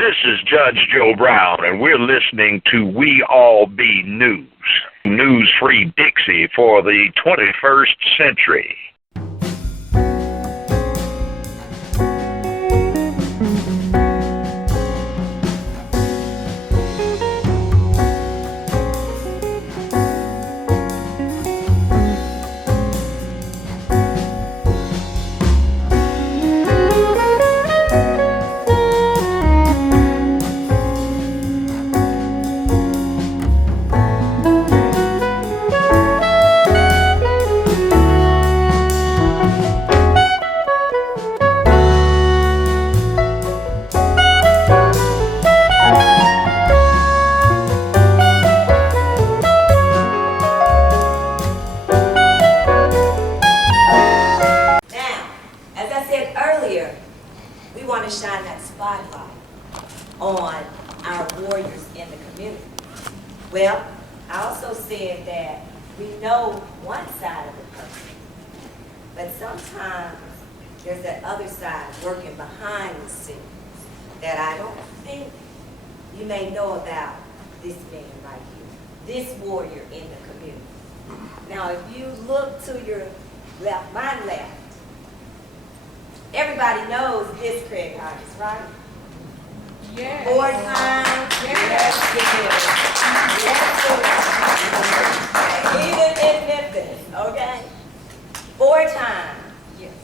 This is Judge Joe Brown, and we're listening to We All Be News. News-free Dixie for the 21st century. We want to shine that spotlight on our warriors in the community. Well, I also said that we know one side of the person, but sometimes there's that other side working behind the scenes that I don't think you may know about this man right here, this warrior in the community. Now, if you look to your left, my left, everybody knows this Craig Hodges, right? Yes. 4 times. Yes. Yes. Even in Memphis, okay? 4 times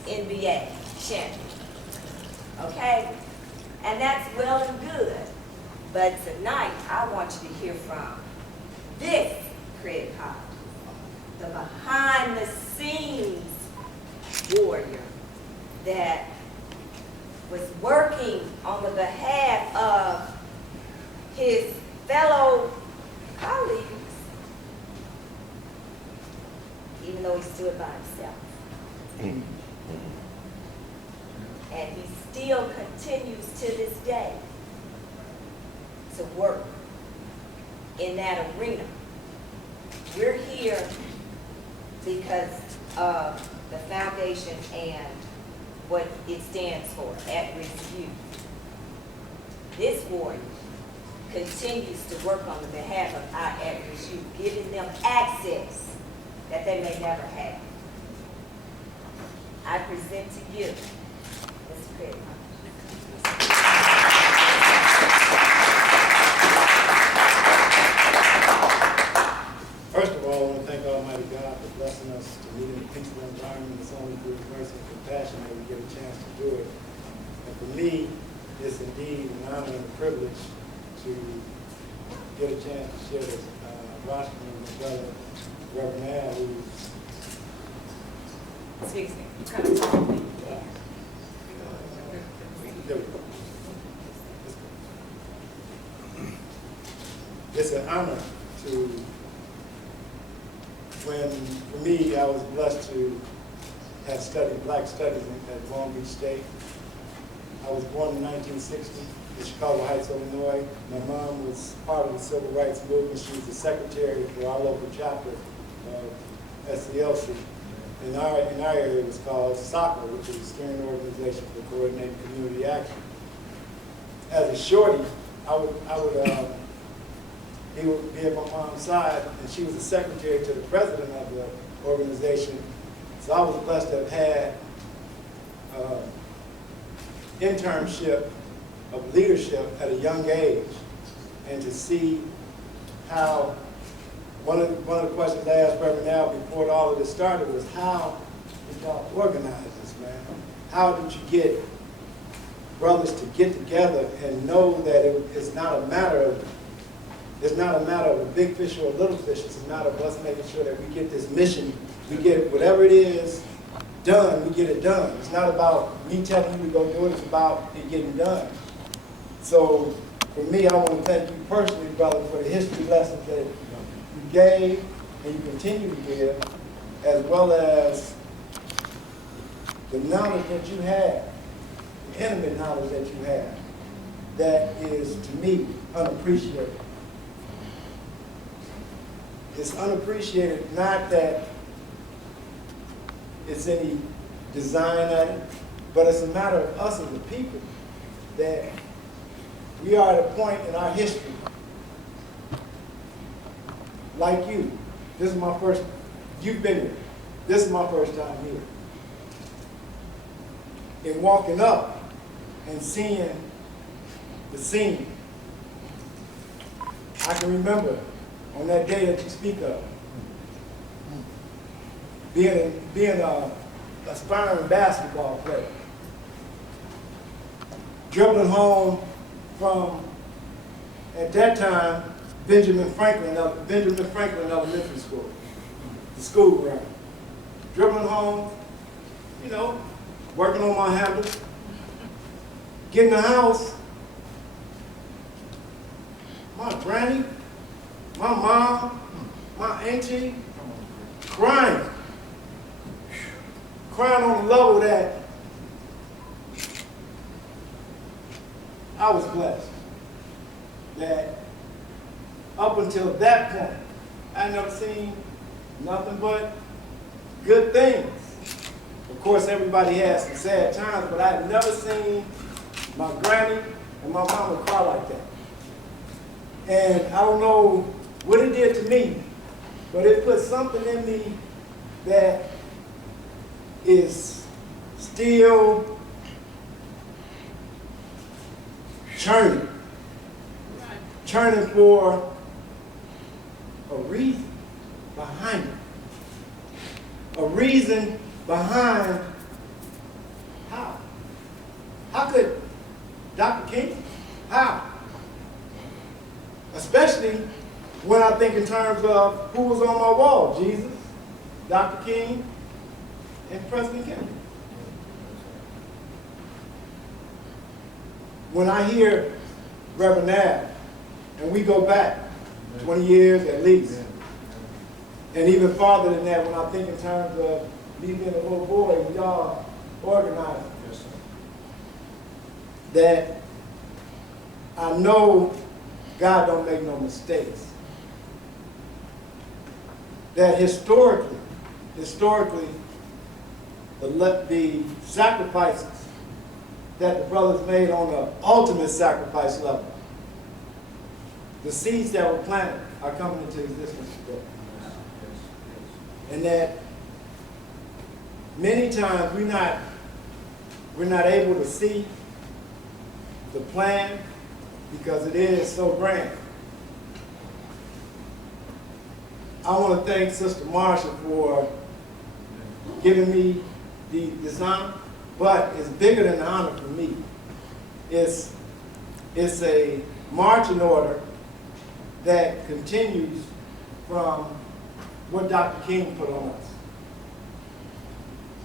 NBA champion, okay? And that's well and good. But tonight, I want you to hear from this Craig Hodges, the behind-the-scenes warrior that was working on the behalf of his fellow colleagues, even though he stood by himself. And he still continues to this day to work in that arena. We're here because of the foundation and what it stands for, at-risk youth. This warrior continues to work on the behalf of our at-risk youth, giving them access that they may never have. I present to you, Mr. Craig. First of all, I want to thank Almighty God for blessing us to live in a peaceful environment. It's only through His mercy and compassion that we get a chance to do it. And for me, it's indeed an honor and a privilege to get a chance to share this roster with my brother, Reverend A.L.L, who's Excuse me, you kind of talk to me. there we go. It's an honor to, for me, I was blessed to have studied Black Studies at Long Beach State. I was born in 1960 in Chicago Heights, Illinois. My mom was part of the Civil Rights Movement. She was the secretary for our local chapter of SCLC. In our area, it was called SOCA, which is the Steering Organization for Coordinated Community Action. As a shorty, he would be at my mom's side, and she was the secretary to the president of the organization. So I was blessed to have had internship of leadership at a young age, and to see how one of the questions I asked Reverend A.L. before all of this started was, how did y'all organize this, man? How did you get brothers to get together and know that it's not a matter of a big fish or a little fish. It's a matter of us making sure that we get this mission, we get whatever it is done, we get it done. It's not about me telling you to go do it, it's about it getting done. So for me, I want to thank you personally, brother, for the history lessons that you gave and you continue to give, as well as the knowledge that you have, the intimate knowledge that you have, that is, to me, unappreciated. It's unappreciated, not that it's any design at it, but it's a matter of us as a people, that we are at a point in our history, like you. This is my first, you've been here. This is my first time here. In walking up and seeing the scene, I can remember on that day that you speak of, being a aspiring basketball player, dribbling home from, at that time, Benjamin Franklin Elementary School, the school ground. Dribbling home, you know, working on my habits, getting the house, my granny, my mom, my auntie, crying on the level that I was blessed. That up until that point, I never seen nothing but good things. Of course, everybody has some sad times, but I had never seen my granny and my mama cry like that. And I don't know what it did to me, but it put something in me that is still churning for a reason behind it. A reason behind how. How could Dr. King? How? Especially when I think in terms of who was on my wall, Jesus, Dr. King, and President Kennedy. When I hear Reverend A.L.L, and we go back 20 years at least, and even farther than that when I think in terms of me being a little boy and y'all organizing, that I know God don't make no mistakes. That historically, the sacrifices that the brothers made on the ultimate sacrifice level, the seeds that were planted are coming into existence today. And that many times we're not able to see the plan because it is so grand. I want to thank Sister Marsha for giving me this honor, but it's bigger than the honor for me. It's a marching order that continues from what Dr. King put on us.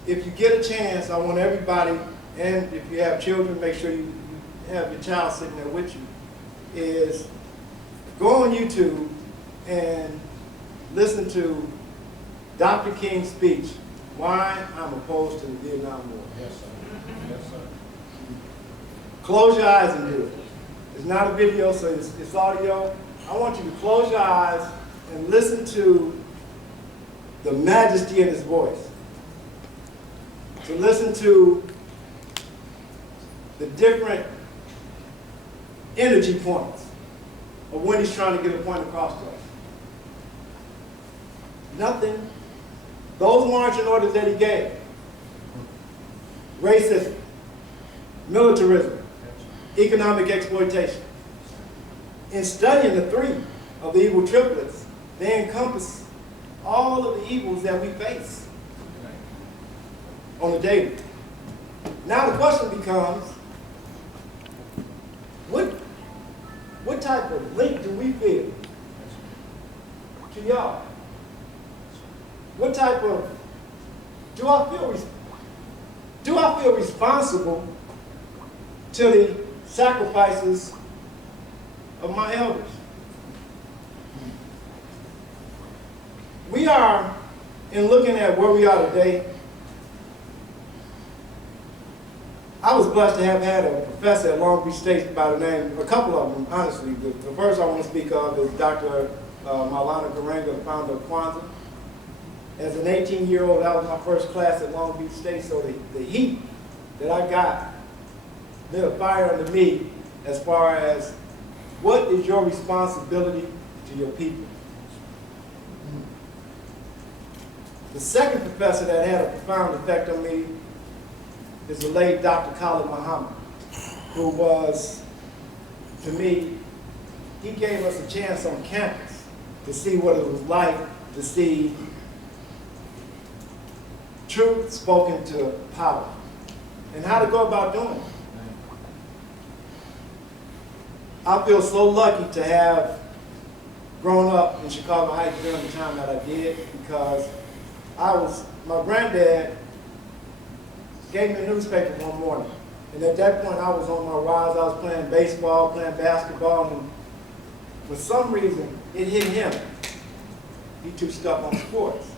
If you get a chance, I want everybody, and if you have children, make sure you have your child sitting there with you, is go on YouTube and listen to Dr. King's speech, Why I'm Opposed to the Vietnam War. Yes, sir. Yes, sir. Close your eyes and do it. It's not a video, so it's audio. I want you to close your eyes and listen to the majesty in his voice. To listen to the different energy points of when he's trying to get a point across to us. Nothing, those marching orders that he gave, racism, militarism, economic exploitation. In studying the three of the evil triplets, they encompass all of the evils that we face on the daily. Now the question becomes, what type of link do we feel to y'all? What type of, do I feel responsible to the sacrifices of my elders? We are, in looking at where we are today, I was blessed to have had a professor at Long Beach State by the name, a couple of them, honestly. The first I want to speak of is Dr. Maulana Garanga, the founder of Kwanzaa. As an 18-year-old, that was my first class at Long Beach State, so the heat that I got lit a fire under me as far as what is your responsibility to your people. The second professor that had a profound effect on me is the late Dr. Khalid Muhammad, who was, to me, he gave us a chance on campus to see what it was like to see truth spoken to power and how to go about doing it. I feel so lucky to have grown up in Chicago Heights during the time that I did, because my granddad gave me a newspaper one morning. And at that point I was on my rise. I was playing baseball, playing basketball, and for some reason it hit him. He too stuck on sports.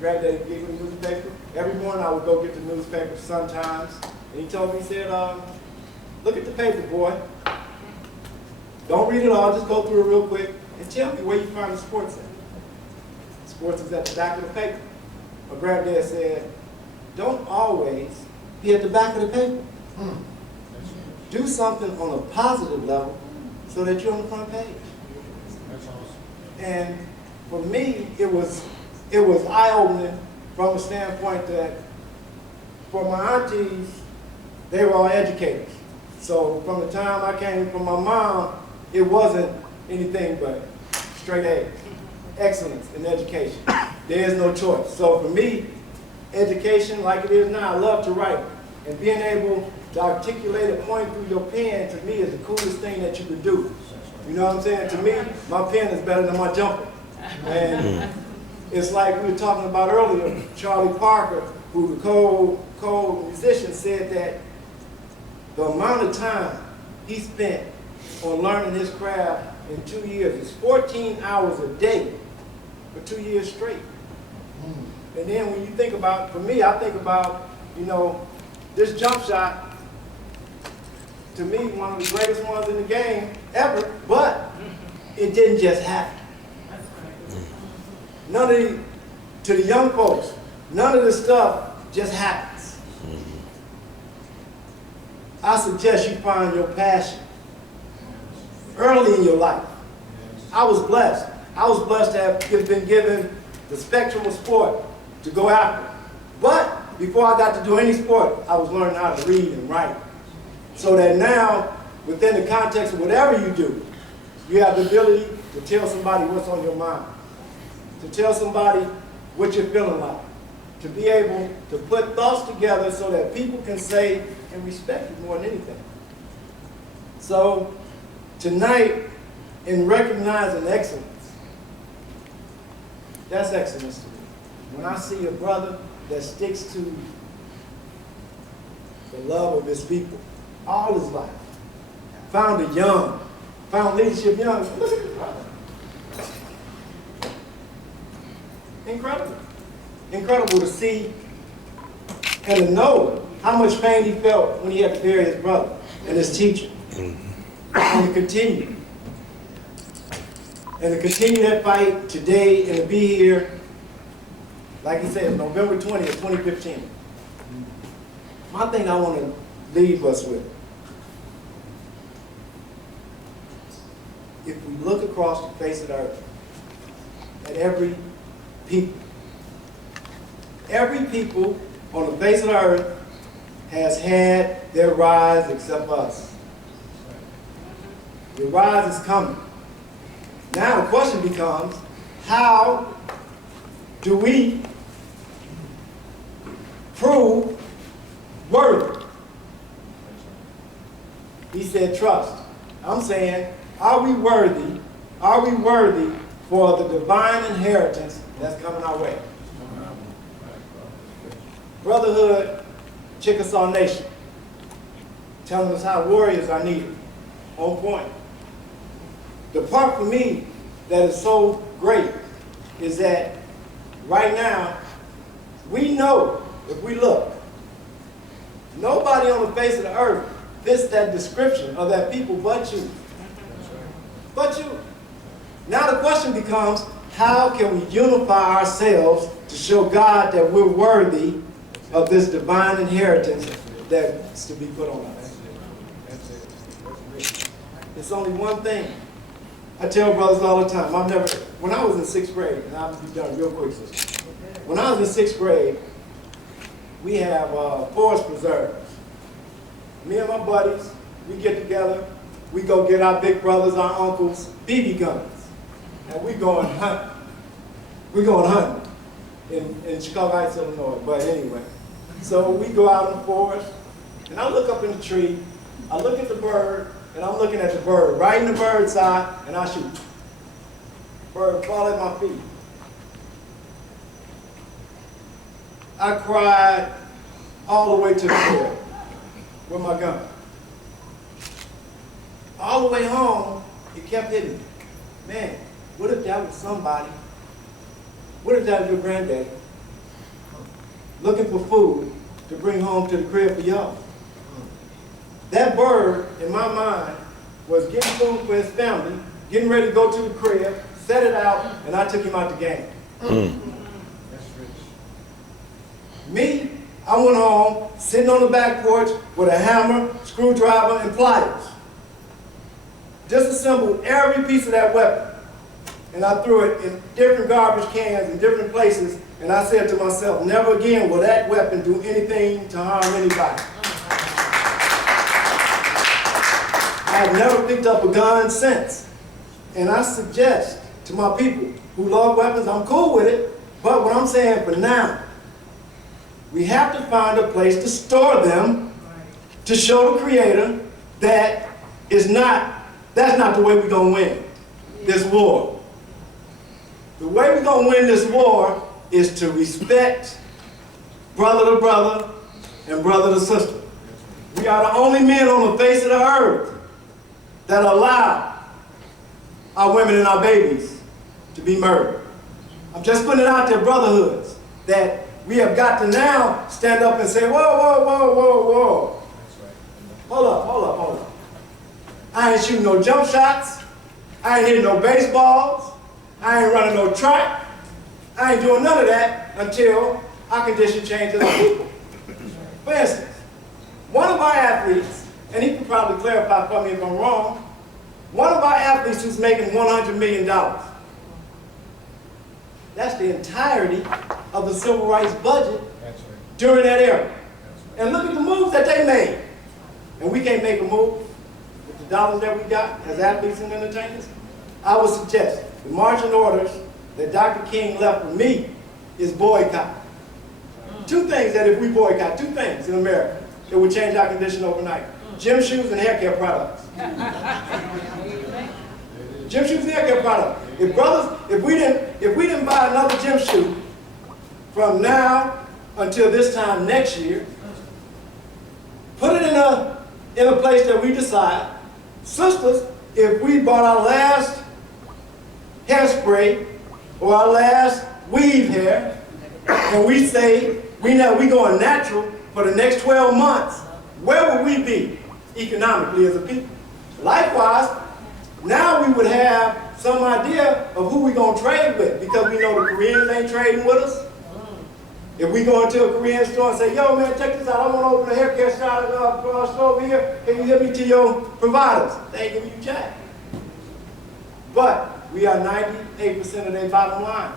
Granddad gave me a newspaper. Every morning I would go get the newspaper, Sun-Times, and he told me, he said, look at the paper, boy. Don't read it all, just go through it real quick and tell me where you find the sports at. Sports is at the back of the paper. My granddad said, don't always be at the back of the paper. Do something on a positive level so that you're on the front page. That's awesome. And for me, it was eye-opening from a standpoint that for my aunties, they were all educators. So from the time I came from my mom, it wasn't anything but straight A's, excellence in education. There is no choice. So for me, education, like it is now, I love to write. And being able to articulate a point through your pen, to me, is the coolest thing that you could do. You know what I'm saying? To me, my pen is better than my jumper. And it's like we were talking about earlier, Charlie Parker, who the cold musician, said that the amount of time he spent on learning his craft in 2 years is 14 hours a day for 2 years straight. And then when you think about, for me, I think about, you know, this jump shot, to me, one of the greatest ones in the game ever, but it didn't just happen. None of the, to the young folks, none of this stuff just happens. I suggest you find your passion early in your life. I was blessed. I was blessed to have been given the spectrum of sport to go after. But before I got to do any sport, I was learning how to read and write. So that now, within the context of whatever you do, you have the ability to tell somebody what's on your mind, to tell somebody what you're feeling like, to be able to put thoughts together so that people can say and respect you more than anything. So tonight, in recognizing excellence, that's excellence to me. When I see a brother that sticks to the love of his people all his life, found it young, found leadership young. Look at this brother. Incredible. Incredible to see and to know how much pain he felt when he had to bury his brother and his teacher. And to continue. And to continue that fight today and to be here, like he said, November 20th, 2015. My thing I want to leave us with, if we look across the face of the earth at every people on the face of the earth has had their rise except us. The rise is coming. Now the question becomes, how do we prove worthy? He said trust. I'm saying, are we worthy for the divine inheritance that's coming our way? Brotherhood, Chickasaw Nation, telling us how warriors are needed. On point. The part for me that is so great is that right now, we know, if we look, nobody on the face of the earth fits that description of that people but you. But you. Now the question becomes, how can we unify ourselves to show God that we're worthy of this divine inheritance that's to be put on us? It's only one thing. I tell brothers all the time, when I was in 6th grade, and I'll be done real quick, sister. When I was in 6th grade, we have forest preserves. Me and my buddies, we get together, we go get our big brothers, our uncles, BB guns, and we go and hunt. We're going hunting in Chicago Heights, Illinois, but anyway. So we go out in the forest, and I look up in the tree, I look at the bird, and I'm looking at the bird, right in the bird's eye, and I shoot. Bird fall at my feet. I cried all the way to the crib with my gun. All the way home, it kept hitting me. Man, what if that was somebody? What if that was your granddaddy looking for food to bring home to the crib for y'all? That bird, in my mind, was getting food for his family, getting ready to go to the crib, set it out, and I took him out the game. That's rich. Me, I went home, sitting on the back porch with a hammer, screwdriver, and pliers. Disassembled every piece of that weapon. And I threw it in different garbage cans in different places, and I said to myself, never again will that weapon do anything to harm anybody. I have never picked up a gun since. And I suggest to my people who love weapons, I'm cool with it, but what I'm saying for now, we have to find a place to store them to show the Creator that that's not the way we're going to win this war. The way we're going to win this war is to respect brother to brother and brother to sister. We are the only men on the face of the earth that allow our women and our babies to be murdered. I'm just putting it out there, brotherhoods, that we have got to now stand up and say, whoa, whoa, whoa, whoa, whoa. Hold up, hold up, hold up. I ain't shooting no jump shots. I ain't hitting no baseballs. I ain't running no track. I ain't doing none of that until our condition changes as a people. For instance, one of our athletes, and he can probably clarify for me if I'm wrong, one of our athletes who's making $100 million. That's the entirety of the civil rights budget during that era. And look at the moves that they made. And we can't make a move with the dollars that we got as athletes and entertainers. I would suggest the marching orders that Dr. King left for me is boycott. Two things that if we boycott, two things in America that would change our condition overnight. Gym shoes and hair care products. Gym shoes and hair care products. If we didn't buy another gym shoe from now until this time next year, put it in a place that we decide. Sisters, if we bought our last hairspray or our last weave hair, and we say we going natural for the next 12 months, where would we be economically as a people? Likewise, now we would have some idea of who we're going to trade with, because we know the Koreans ain't trading with us. If we go into a Korean store and say, yo man, check this out, I want to open a hair care store over here, can you get me to your providers? They ain't giving you jack. But we are 98% of their bottom line.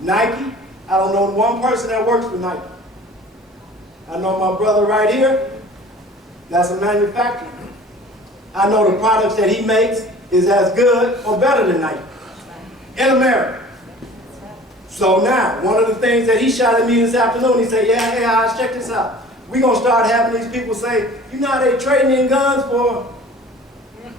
Nike, I don't know one person that works for Nike. I know my brother right here, that's a manufacturer. I know the products that he makes is as good or better than Nike in America. So now, one of the things that he shot at me this afternoon, he said, yeah, hey, Hodges, check this out. We're going to start having these people say, you know how they trading in guns for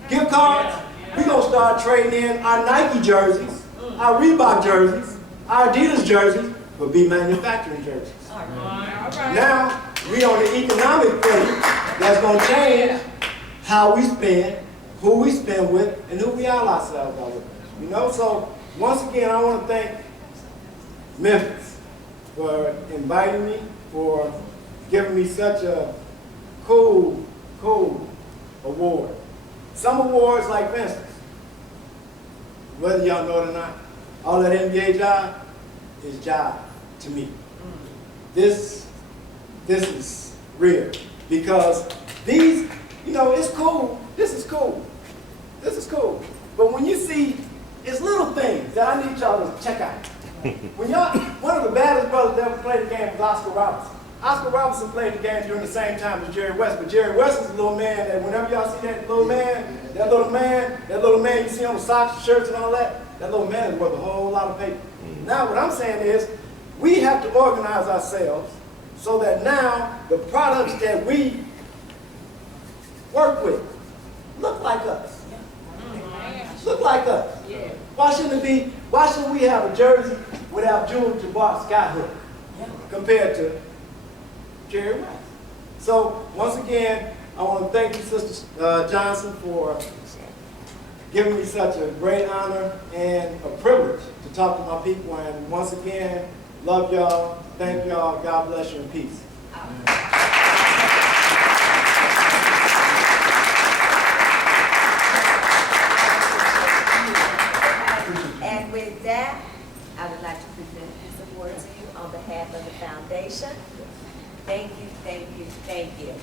gift cards? We're going to start trading in our Nike jerseys, our Reebok jerseys, our Adidas jerseys, for B manufacturing jerseys. Now, we on the economic thing that's going to change how we spend, who we spend with, and who we ally ourselves with. You know, so once again, I want to thank Memphis for inviting me, for giving me such a cool award. Some awards, like for instance, whether y'all know it or not, all that NBA job is job to me. This is real, because these, you know, it's cool. This is cool. see, it's little things that I need y'all to check out. When y'all, one of the baddest brothers that ever played the game was Oscar Robertson. Oscar Robertson played the game during the same time as Jerry West, but Jerry West is a little man that whenever y'all see that little man you see on the socks, shirts, and all that little man is worth a whole lot of paper. Now what I'm saying is, we have to organize ourselves so that now the products that we work with look like us. Look like us. Yeah. Why shouldn't we have a jersey without Jewel Jabbar Skyhook compared to Jerry West? So once again, I want to thank you, Sister Johnson, for giving me such a great honor and a privilege to talk to my people. And once again, love y'all, thank y'all, God bless you, and peace. And with that, I would like to present this award to you on behalf of the foundation. Thank you, thank you, thank you.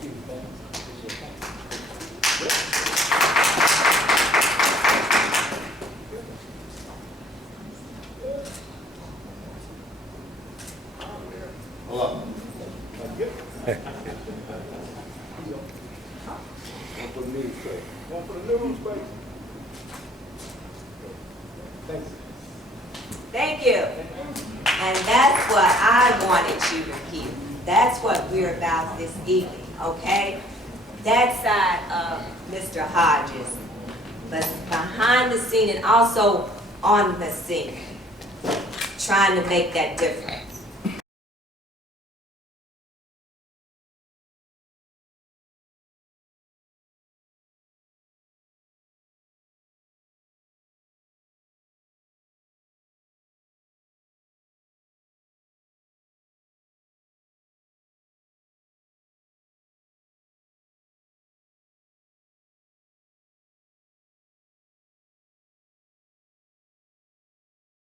Hello. One for the news, please. Thanks. Thank you. And that's what I wanted you to hear. That's what we're about this evening, okay? That side of Mr. Hodges, but behind the scene and also on the scene, trying to make that difference.